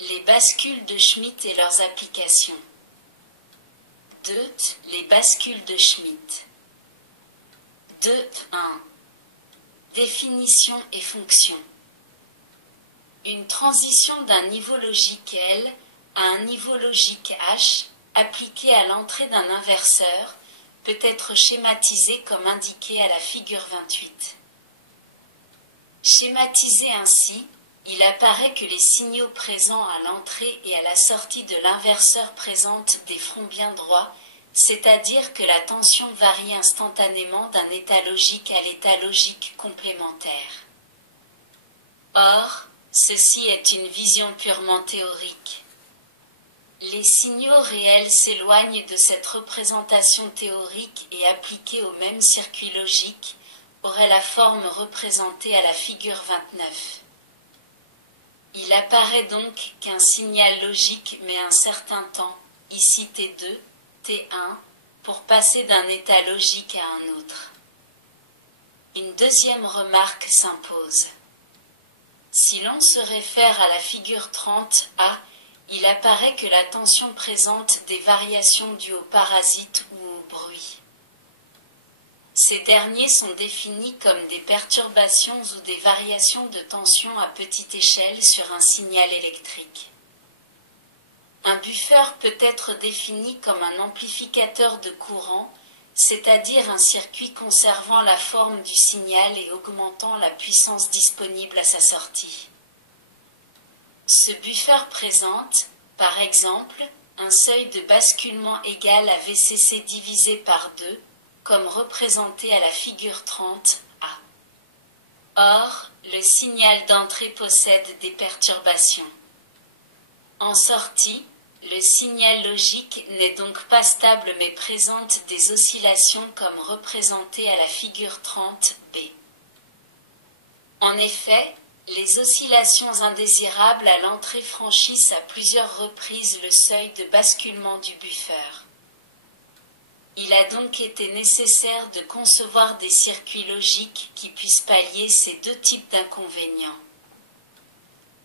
Les bascules de Schmitt et leurs applications. 2. Les bascules de Schmitt. 2.1. Définition et fonction. Une transition d'un niveau logique L à un niveau logique H, appliquée à l'entrée d'un inverseur, peut être schématisée comme indiqué à la figure 28. Schématisé ainsi, il apparaît que les signaux présents à l'entrée et à la sortie de l'inverseur présentent des fronts bien droits, c'est-à-dire que la tension varie instantanément d'un état logique à l'état logique complémentaire. Or, ceci est une vision purement théorique. Les signaux réels s'éloignent de cette représentation théorique et appliqués au même circuit logique, auraient la forme représentée à la figure 29. Il apparaît donc qu'un signal logique met un certain temps, ici T2, T1, pour passer d'un état logique à un autre. Une deuxième remarque s'impose. Si l'on se réfère à la figure 30A, il apparaît que la tension présente des variations dues au parasite ou au bruit. Ces derniers sont définis comme des perturbations ou des variations de tension à petite échelle sur un signal électrique. Un buffer peut être défini comme un amplificateur de courant, c'est-à-dire un circuit conservant la forme du signal et augmentant la puissance disponible à sa sortie. Ce buffer présente, par exemple, un seuil de basculement égal à VCC divisé par 2, comme représenté à la figure 30A. Or, le signal d'entrée possède des perturbations. En sortie, le signal logique n'est donc pas stable mais présente des oscillations comme représentées à la figure 30B. En effet, les oscillations indésirables à l'entrée franchissent à plusieurs reprises le seuil de basculement du buffer. Il a donc été nécessaire de concevoir des circuits logiques qui puissent pallier ces deux types d'inconvénients.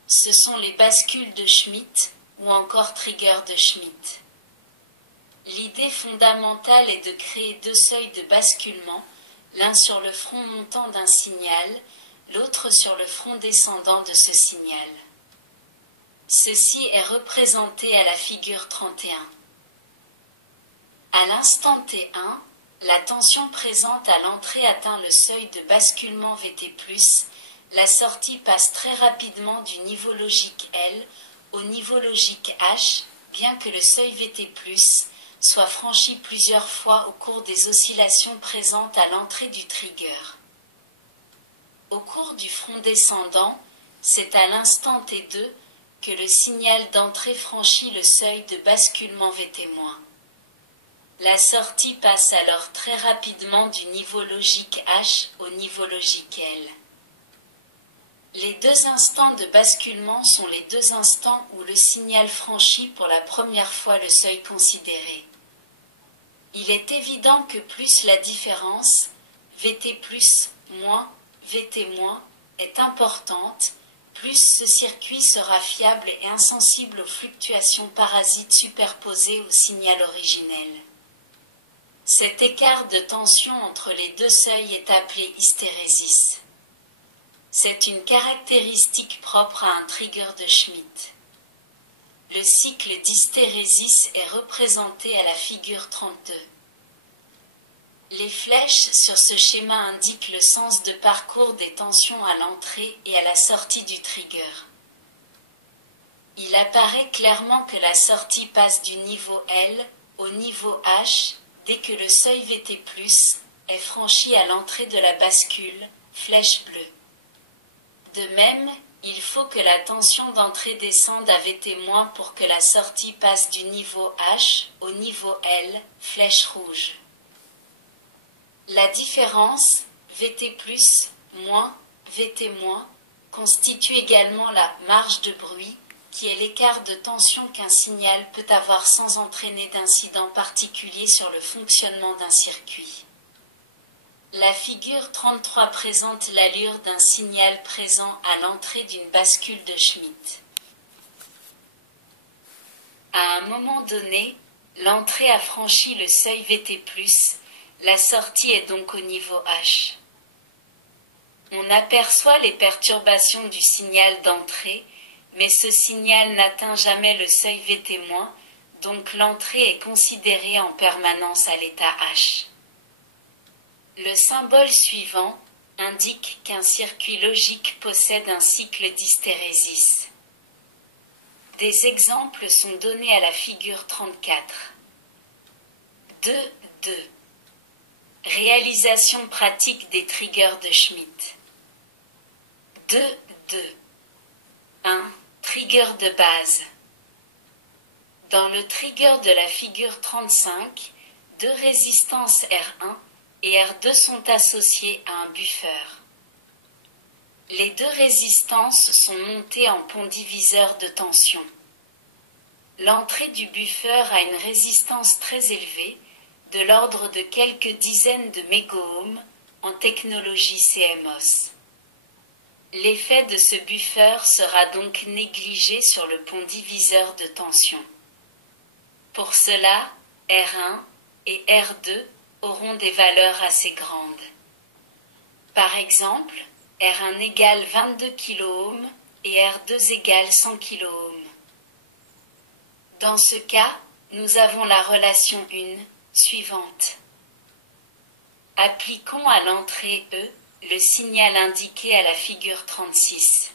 Ce sont les bascules de Schmitt ou encore triggers de Schmitt. L'idée fondamentale est de créer deux seuils de basculement, l'un sur le front montant d'un signal, l'autre sur le front descendant de ce signal. Ceci est représenté à la figure 31. À l'instant T1, la tension présente à l'entrée atteint le seuil de basculement Vt+, la sortie passe très rapidement du niveau logique L au niveau logique H, bien que le seuil Vt+, soit franchi plusieurs fois au cours des oscillations présentes à l'entrée du trigger. Au cours du front descendant, c'est à l'instant T2 que le signal d'entrée franchit le seuil de basculement Vt-. La sortie passe alors très rapidement du niveau logique H au niveau logique L. Les deux instants de basculement sont les deux instants où le signal franchit pour la première fois le seuil considéré. Il est évident que plus la différence, Vt+, moins, Vt-, est importante, plus ce circuit sera fiable et insensible aux fluctuations parasites superposées au signal originel. Cet écart de tension entre les deux seuils est appelé hystérésis. C'est une caractéristique propre à un trigger de Schmitt. Le cycle d'hystérésis est représenté à la figure 32. Les flèches sur ce schéma indiquent le sens de parcours des tensions à l'entrée et à la sortie du trigger. Il apparaît clairement que la sortie passe du niveau L au niveau H dès que le seuil Vt+, est franchi à l'entrée de la bascule, flèche bleue. De même, il faut que la tension d'entrée descende à Vt- pour que la sortie passe du niveau H au niveau L, flèche rouge. La différence, Vt+, moins, Vt-, constitue également la marge de bruit, qui est l'écart de tension qu'un signal peut avoir sans entraîner d'incident particulier sur le fonctionnement d'un circuit. La figure 33 présente l'allure d'un signal présent à l'entrée d'une bascule de Schmitt. À un moment donné, l'entrée a franchi le seuil VT+, la sortie est donc au niveau H. On aperçoit les perturbations du signal d'entrée, mais ce signal n'atteint jamais le seuil VT-, donc l'entrée est considérée en permanence à l'état H. Le symbole suivant indique qu'un circuit logique possède un cycle d'hystérésis. Des exemples sont donnés à la figure 34. 2. Réalisation pratique des triggers de Schmitt. 2. 1. Trigger de base. Dans le trigger de la figure 35, deux résistances R1 et R2 sont associées à un buffer. Les deux résistances sont montées en pont diviseur de tension. L'entrée du buffer a une résistance très élevée, de l'ordre de quelques dizaines de mégaohms en technologie CMOS. L'effet de ce buffer sera donc négligé sur le pont diviseur de tension. Pour cela, R1 et R2 auront des valeurs assez grandes. Par exemple, R1 égale 22 kΩ et R2 égale 100 kΩ. Dans ce cas, nous avons la relation 1 suivante. Appliquons à l'entrée E le signal indiqué à la figure 36.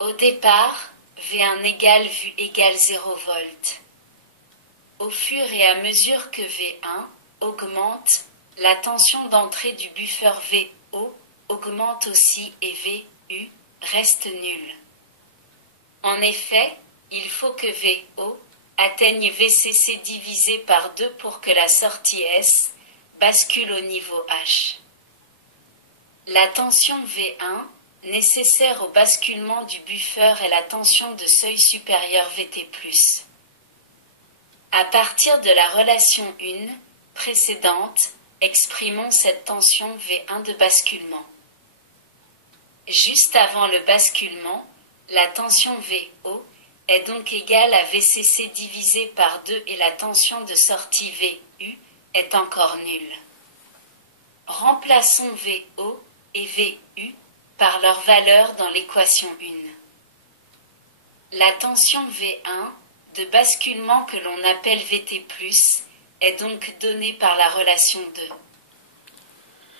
Au départ, V1 égale V égale 0 V. Au fur et à mesure que V1 augmente, la tension d'entrée du buffer VO augmente aussi et VU reste nulle. En effet, il faut que VO atteigne VCC divisé par 2 pour que la sortie S bascule au niveau H. La tension V1 nécessaire au basculement du buffer est la tension de seuil supérieur VT+. À partir de la relation 1 précédente, exprimons cette tension V1 de basculement. Juste avant le basculement, la tension VO est donc égale à VCC divisé par 2 et la tension de sortie VU est encore nulle. Remplaçons VO et VU par leur valeur dans l'équation 1. La tension V1 de basculement que l'on appelle VT+, est donc donnée par la relation 2.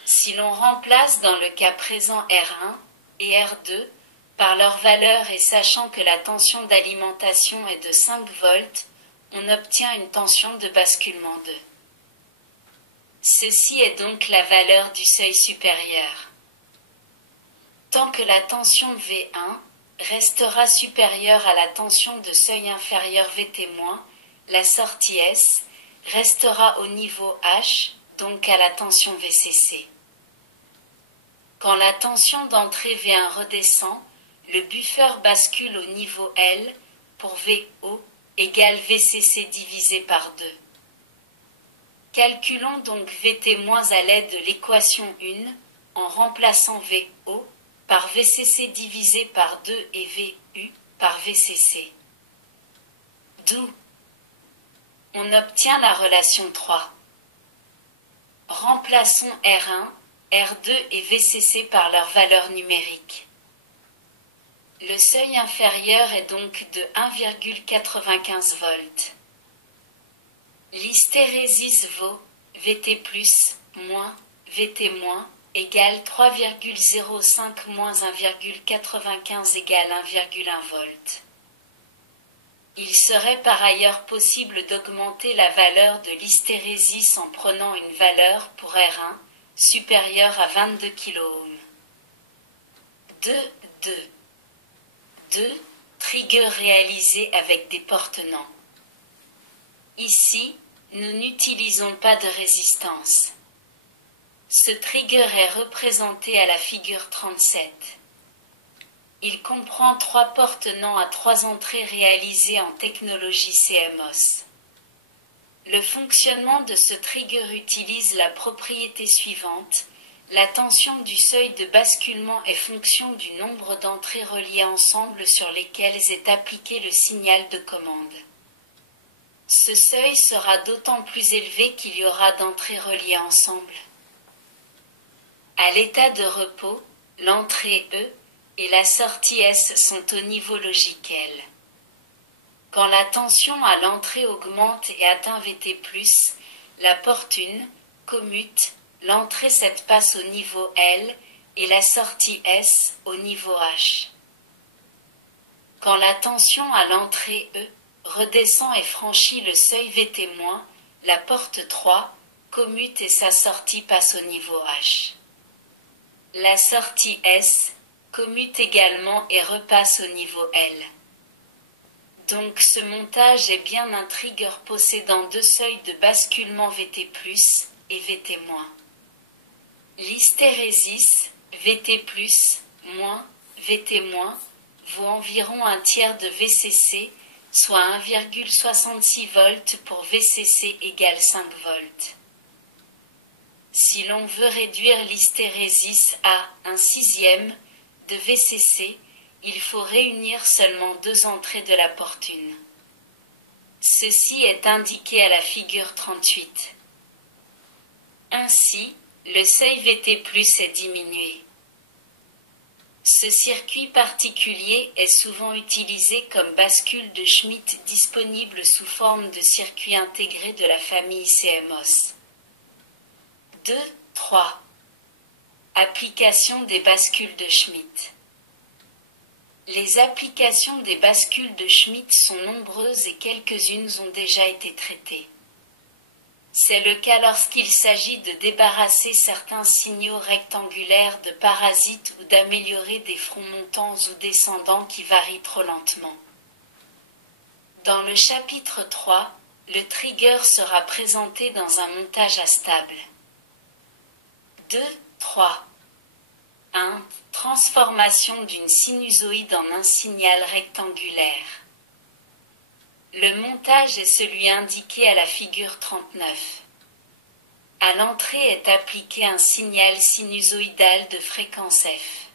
Si l'on remplace dans le cas présent R1 et R2 par leur valeur et sachant que la tension d'alimentation est de 5 volts, on obtient une tension de basculement 2. Ceci est donc la valeur du seuil supérieur. Tant que la tension V1 restera supérieure à la tension de seuil inférieur VT-, la sortie S restera au niveau H, donc à la tension VCC. Quand la tension d'entrée V1 redescend, le buffer bascule au niveau L pour VO égale VCC divisé par 2. Calculons donc VT- à l'aide de l'équation 1 en remplaçant VO par VCC divisé par 2 et VU par VCC. D'où on obtient la relation 3. Remplaçons R1, R2 et VCC par leur valeur numérique. Le seuil inférieur est donc de 1,95 volts. L'hystérésis vaut VT+, moins, VT-, égale 3,05 moins 1,95 égale 1,1 volt. Il serait par ailleurs possible d'augmenter la valeur de l'hystérésis en prenant une valeur pour R1 supérieure à 22 kΩ. 2. Trigger réalisé avec des portenants. Ici, nous n'utilisons pas de résistance. Ce trigger est représenté à la figure 37. Il comprend 3 portenants à 3 entrées réalisées en technologie CMOS. Le fonctionnement de ce trigger utilise la propriété suivante. La tension du seuil de basculement est fonction du nombre d'entrées reliées ensemble sur lesquelles est appliqué le signal de commande. Ce seuil sera d'autant plus élevé qu'il y aura d'entrées reliées ensemble. À l'état de repos, l'entrée E et la sortie S sont au niveau logique L. Quand la tension à l'entrée augmente et atteint Vt+, la porte 1 commute, l'entrée 7 passe au niveau L et la sortie S au niveau H. Quand la tension à l'entrée E redescend et franchit le seuil Vt-, la porte 3 commute et sa sortie passe au niveau H. La sortie S commute également et repasse au niveau L. Donc ce montage est bien un trigger possédant deux seuils de basculement Vt+, et Vt-. L'hystérésis Vt+, Vt-, vaut environ un tiers de VCC, soit 1,66 volts pour VCC égale 5 volts. Si l'on veut réduire l'hystérésis à 1/6 de VCC, il faut réunir seulement deux entrées de la porte 1. Ceci est indiqué à la figure 38. Ainsi, le seuil Vt+ est diminué. Ce circuit particulier est souvent utilisé comme bascule de Schmitt disponible sous forme de circuit intégré de la famille CMOS. 2, 3. Application des bascules de Schmitt. Les applications des bascules de Schmitt sont nombreuses et quelques-unes ont déjà été traitées. C'est le cas lorsqu'il s'agit de débarrasser certains signaux rectangulaires de parasites ou d'améliorer des fronts montants ou descendants qui varient trop lentement. Dans le chapitre 3, le trigger sera présenté dans un montage astable. 2, 3. 1. Transformation d'une sinusoïde en un signal rectangulaire. Le montage est celui indiqué à la figure 39. À l'entrée est appliqué un signal sinusoïdal de fréquence f.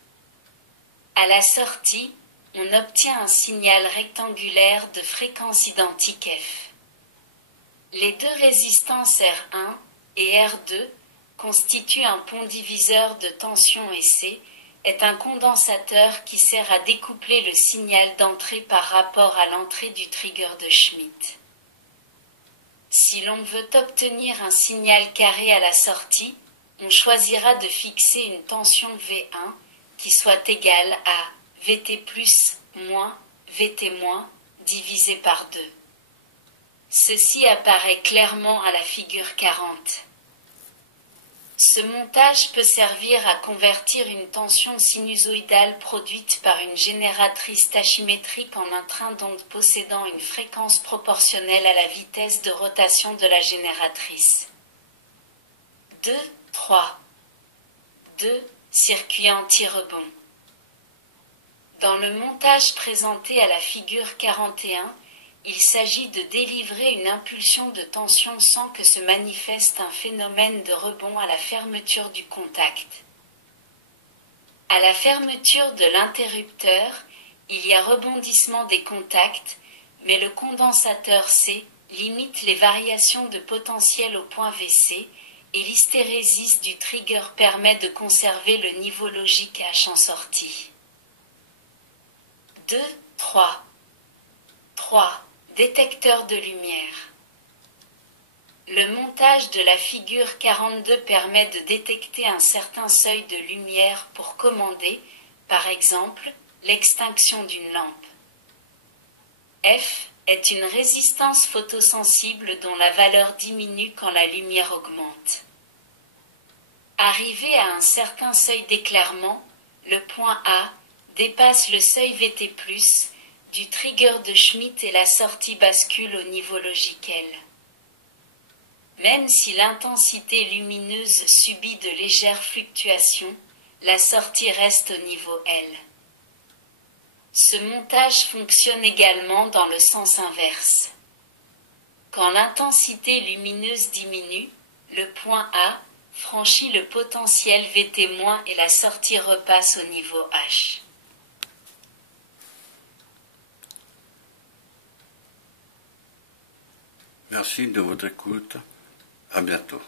À la sortie, on obtient un signal rectangulaire de fréquence identique f. Les deux résistances R1 et R2 constituent un pont diviseur de tension et C, est un condensateur qui sert à découpler le signal d'entrée par rapport à l'entrée du trigger de Schmitt. Si l'on veut obtenir un signal carré à la sortie, on choisira de fixer une tension V1 qui soit égale à Vt+, moins Vt-, divisé par 2. Ceci apparaît clairement à la figure 40. Ce montage peut servir à convertir une tension sinusoïdale produite par une génératrice tachymétrique en un train d'onde possédant une fréquence proportionnelle à la vitesse de rotation de la génératrice. 2, 3. 2. Circuit anti-rebond. Dans le montage présenté à la figure 41, il s'agit de délivrer une impulsion de tension sans que se manifeste un phénomène de rebond à la fermeture du contact. À la fermeture de l'interrupteur, il y a rebondissement des contacts, mais le condensateur C limite les variations de potentiel au point VC et l'hystérésis du trigger permet de conserver le niveau logique H en sortie. 2, 3. 3. Détecteur de lumière. Le montage de la figure 42 permet de détecter un certain seuil de lumière pour commander, par exemple, l'extinction d'une lampe. F est une résistance photosensible dont la valeur diminue quand la lumière augmente. Arrivé à un certain seuil d'éclairement, le point A dépasse le seuil Vt+, du trigger de Schmitt et la sortie bascule au niveau logique L. Même si l'intensité lumineuse subit de légères fluctuations, la sortie reste au niveau L. Ce montage fonctionne également dans le sens inverse. Quand l'intensité lumineuse diminue, le point A franchit le potentiel V-, et la sortie repasse au niveau H. Merci de votre écoute. À bientôt.